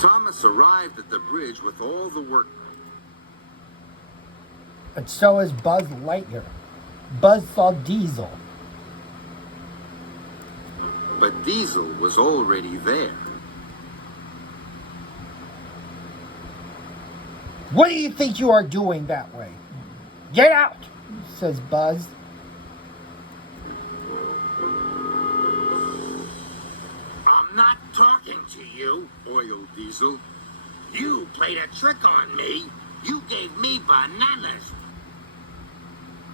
Thomas arrived at the bridge with all the work. And so is Buzz Lightyear. Buzz saw Diesel. But Diesel was already there. What do you think you are doing that way? Get out, says Buzz. I'm not talking to you, Oil Diesel. You played a trick on me. You gave me bananas.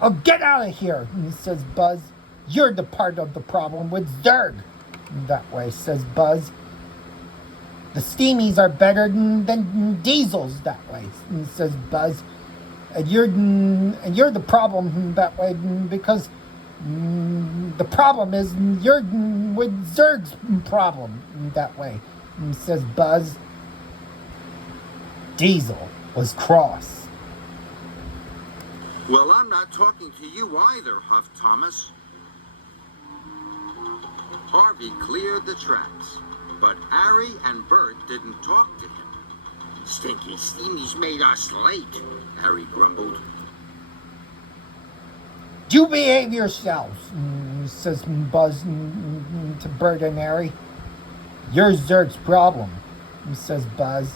Oh, get out of here, says Buzz. You're the part of the problem with Zurg. That way, says Buzz. The Steamies are better than Diesels that way, says Buzz. And you're the problem that way because the problem is you're with Zurg's problem that way, says Buzz. Diesel was cross. Well, I'm not talking to you either, Huff Thomas. Harvey cleared the tracks, but Harry and Bert didn't talk to him. Stinky Steamies made us late, Harry grumbled. You behave yourselves, says Buzz to Bert and Harry. You're Zurg's problem, says Buzz.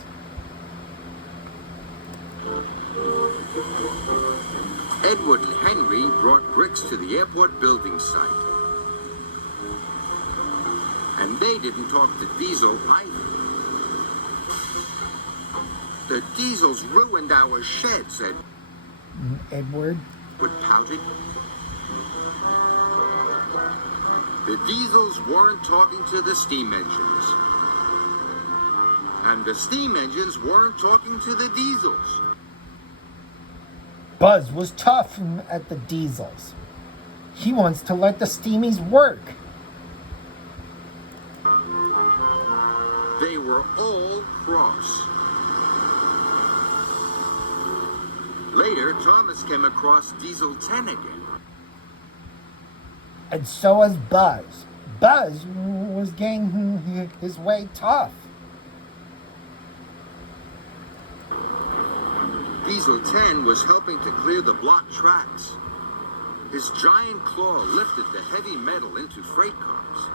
Edward and Henry brought bricks to the airport building site. And they didn't talk to Diesel either. The Diesels ruined our shed, said Edward pouted. The Diesels weren't talking to the steam engines. And the steam engines weren't talking to the Diesels. Buzz was tough at the Diesels. He wants to let the Steamies work. They were all cross. Later, Thomas came across Diesel 10 again. And so was Buzz. Buzz was getting his way tough. Diesel 10 was helping to clear the blocked tracks. His giant claw lifted the heavy metal into freight cars.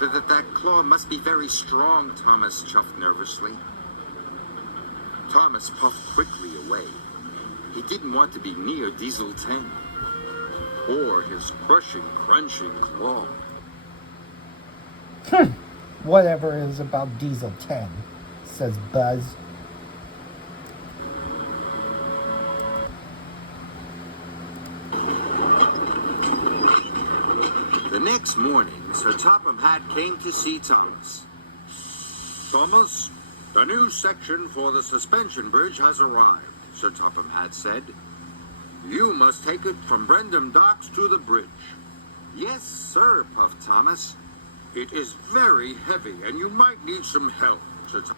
That claw must be very strong, Thomas chuffed nervously. Thomas puffed quickly away. He didn't want to be near Diesel 10 or his crushing, crunching claw. Whatever it is about Diesel 10, says Buzz. The next morning, Sir Topham Hatt came to see Thomas. Thomas, the new section for the suspension bridge has arrived, Sir Topham Hatt said. You must take it from Brendam Docks to the bridge. Yes, sir, puffed Thomas. It is very heavy, and you might need some help, Sir Topham.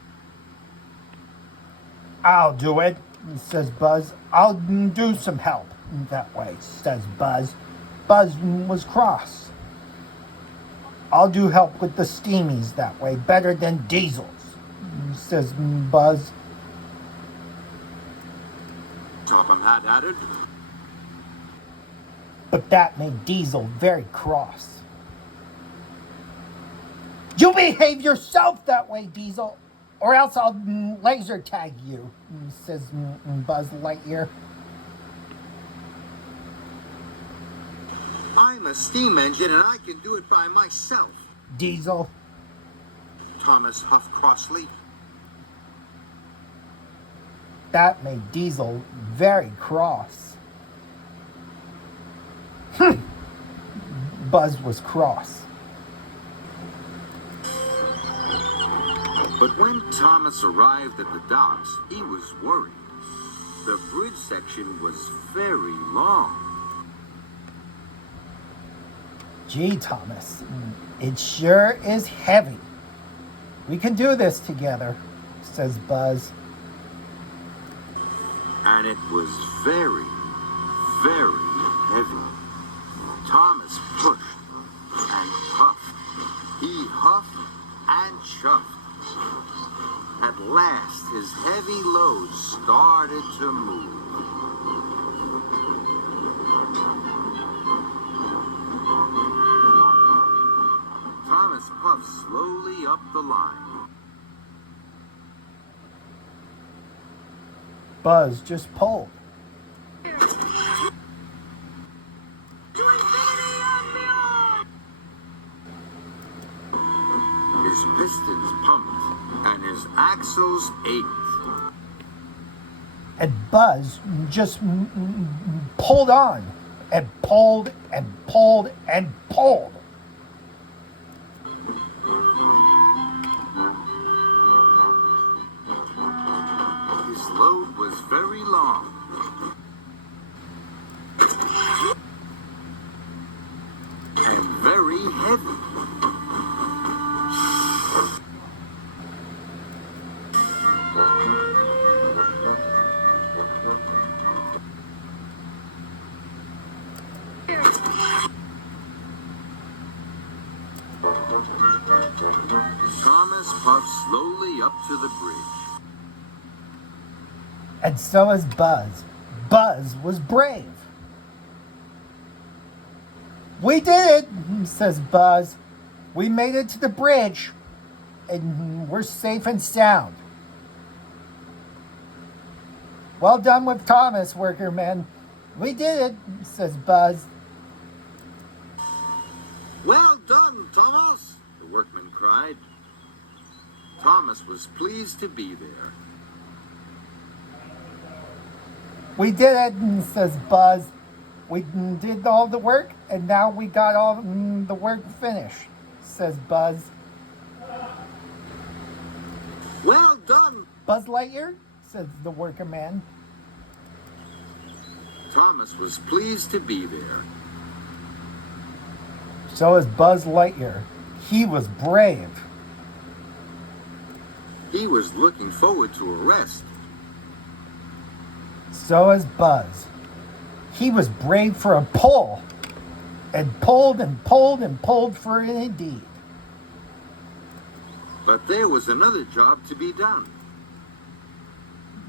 I'll do it, says Buzz. I'll do some help that way, says Buzz. Buzz was cross. I'll do help with the Steamies that way, better than Diesels, says Buzz. Topham Hatt added. But that made Diesel very cross. You behave yourself that way, Diesel, or else I'll laser tag you, says Buzz Lightyear. I'm a steam engine and I can do it by myself, Diesel. Thomas huffed crossly. That made Diesel very cross. Buzz was cross. But when Thomas arrived at the docks, he was worried. The bridge section was very long. Gee, Thomas, it sure is heavy. We can do this together, says Buzz. And it was very, very heavy. Thomas pushed and puffed. He huffed and chuffed. At last, his heavy load started to move. Thomas puffed slowly up the line. Buzz just pulled. His pistons pumped and his axles ached. And Buzz just pulled on and pulled and pulled and pulled. His load was very long. And very heavy. Thomas puffed slowly up to the bridge. And so is Buzz. Buzz was brave. We did it, says Buzz. We made it to the bridge, and we're safe and sound. Well done with Thomas, workerman. We did it, says Buzz. Well done, Thomas, the workman cried. Thomas was pleased to be there. We did it, says Buzz. We did all the work, and now we got all the work finished, says Buzz. Well done, Buzz Lightyear, says the workerman. Thomas was pleased to be there. So is Buzz Lightyear. He was brave. He was looking forward to a rest. So is Buzz. He was brave for a pull, and pulled and pulled and pulled for it indeed. But there was another job to be done.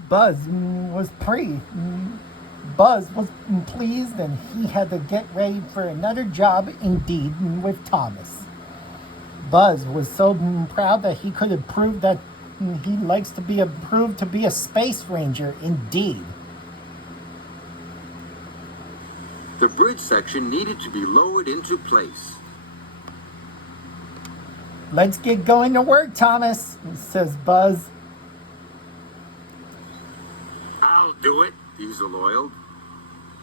Buzz was pleased, and he had to get ready for another job indeed with Thomas. Buzz was so proud that he could have proved that he likes to be proved to be a space ranger indeed. The bridge section needed to be lowered into place. Let's get going to work, Thomas, says Buzz. I'll do it, Diesel oiled.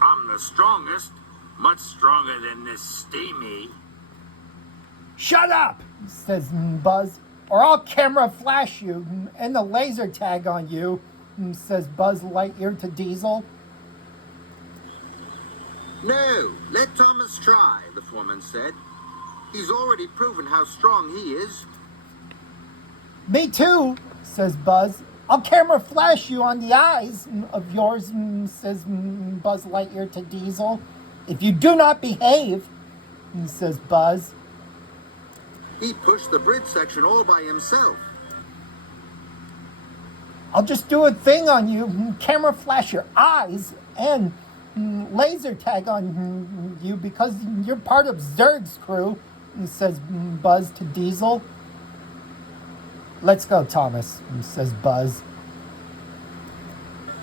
I'm the strongest, much stronger than this steamy. Shut up, says Buzz, or I'll camera flash you and the laser tag on you, says Buzz Lightyear to Diesel. No, let Thomas try, the foreman said. He's already proven how strong he is. Me too, says Buzz. I'll camera flash you on the eyes of yours, says Buzz Lightyear to Diesel. If you do not behave, says Buzz. He pushed the bridge section all by himself. I'll just do a thing on you, camera flash your eyes, and laser tag on you because you're part of Zurg's crew, says Buzz to Diesel. Let's go, Thomas, says Buzz.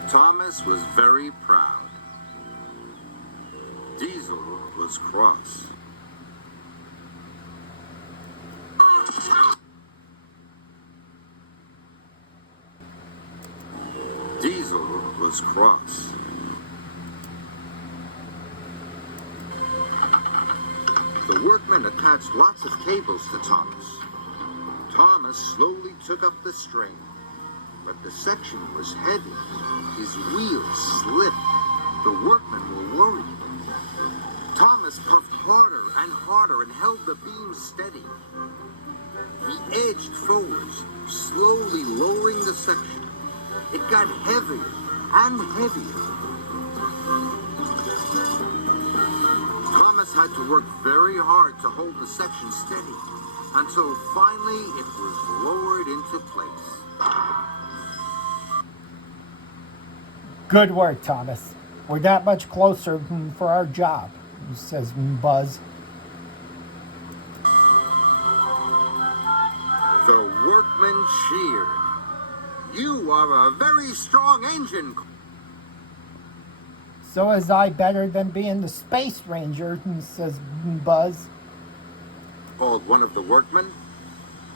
Thomas was very proud. Diesel was cross. Diesel was cross. The workmen attached lots of cables to Thomas. Thomas slowly took up the strain, but the section was heavy. His wheels slipped. The workmen were worried. Thomas puffed harder and harder and held the beam steady. He edged forwards, slowly lowering the section. It got heavier and heavier. Thomas had to work very hard to hold the section steady until finally it was lowered into into place. Good work, Thomas. We're that much closer for our job, says Buzz. The workmen cheered. You are a very strong engine. So is I better than being the Space Ranger, says Buzz. Called one of the workmen.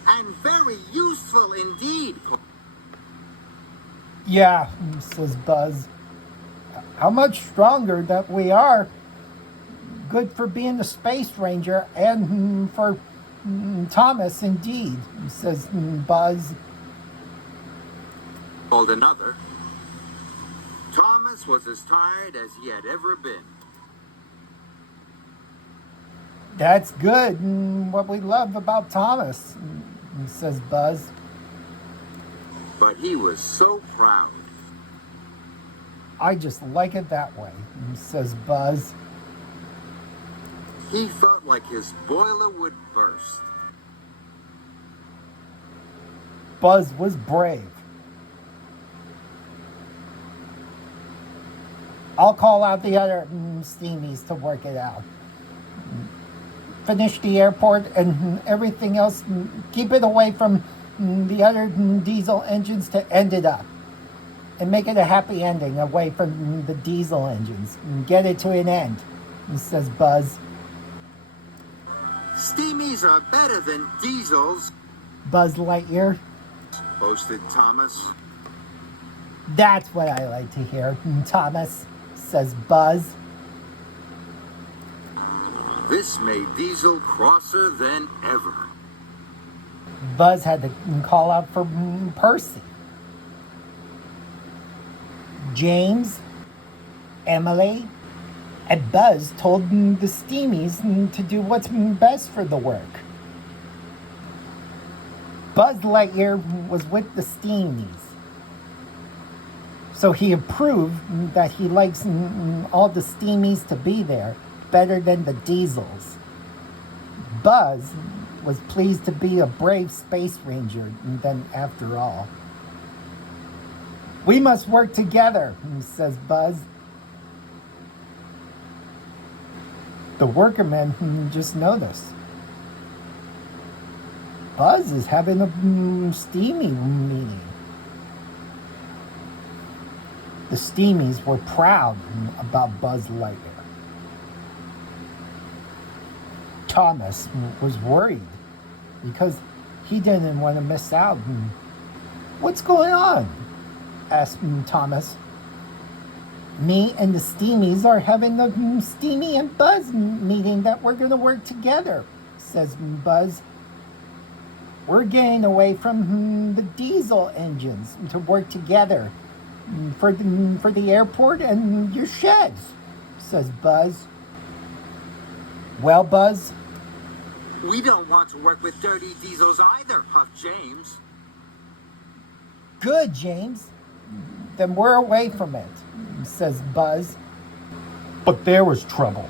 And very useful indeed. Yeah, says Buzz. How much stronger that we are. Good for being the Space Ranger and for Thomas, indeed, says Buzz. Called another. Thomas was as tired as he had ever been. That's good. What we love about Thomas, says Buzz. But he was so proud. I just like it that way, says Buzz. He felt like his boiler would burst. Buzz was brave. I'll call out the other steamies to work it out. Finish the airport and everything else. Keep it away from the other diesel engines to end it up. And make it a happy ending away from the diesel engines. Get it to an end, says Buzz. Steamies are better than diesels, Buzz Lightyear. boasted Thomas. That's what I like to hear, Thomas, says Buzz. This made Diesel crosser than ever. Buzz had to call out for Percy. James, Emily, and Buzz told the Steamies to do what's best for the work. Buzz Lightyear was with the Steamies, so he approved that he likes all the Steamies to be there better than the Diesels. Buzz was pleased to be a brave Space Ranger then after all. We must work together, says Buzz. The workermen just noticed. Buzz is having a steamy meeting. The Steamies were proud about Buzz Lightyear. Thomas was worried because he didn't want to miss out. What's going on? Asked Thomas. Me and the Steamies are having a Steamy and Buzz meeting that we're going to work together, says Buzz. We're getting away from the diesel engines to work together for the airport and your sheds, says Buzz. Well, Buzz? We don't want to work with dirty diesels either, puffed James. Good, James. Then we're away from it, says Buzz. But there was trouble.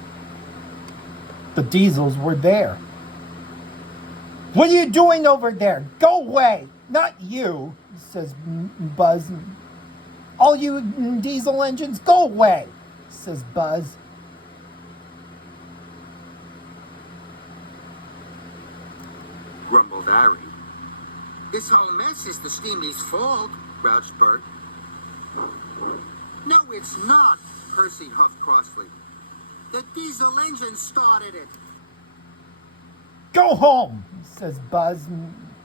The diesels were there. What are you doing over there? Go away! Not you, says Buzz. All you diesel engines, go away, says Buzz. Grumbled Harry. This whole mess is the Steamy's fault, grouched Bert. No, it's not, Percy huffed crossly. The diesel engine started it. Go home, says Buzz.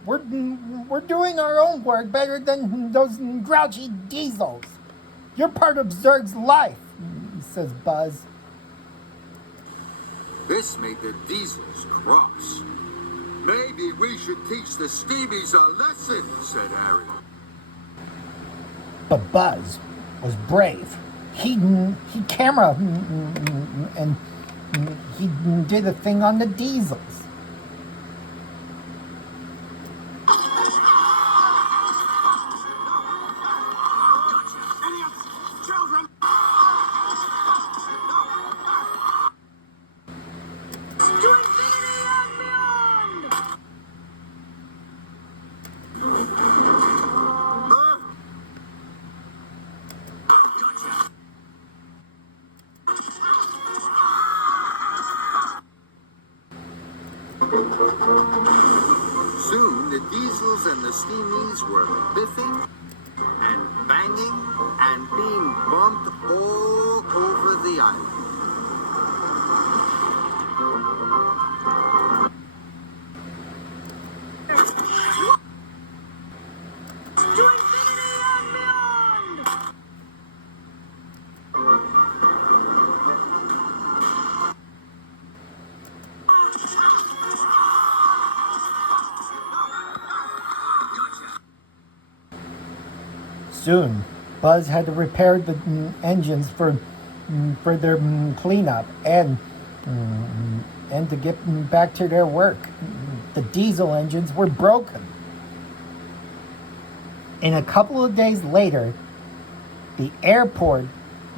We're doing our own work better than those grouchy diesels. You're part of Zurg's life, says Buzz. This made the diesels cross. Maybe we should teach the Steamies a lesson, said Harry. But Buzz was brave. He camera and he did a thing on the diesels. Soon, the diesels and the steamies were biffing and banging and being bumped all over the island. To infinity and beyond! Soon, Buzz had to repair the engines for their cleanup and to get back to their work. The diesel engines were broken. And a couple of days later, the airport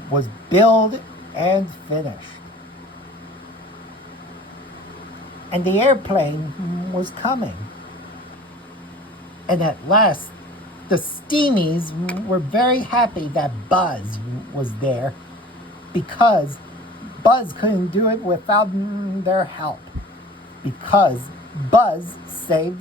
was built and finished. And the airplane was coming. And at last, the Steamies were very happy that Buzz was there because Buzz couldn't do it without their help. Because Buzz saved the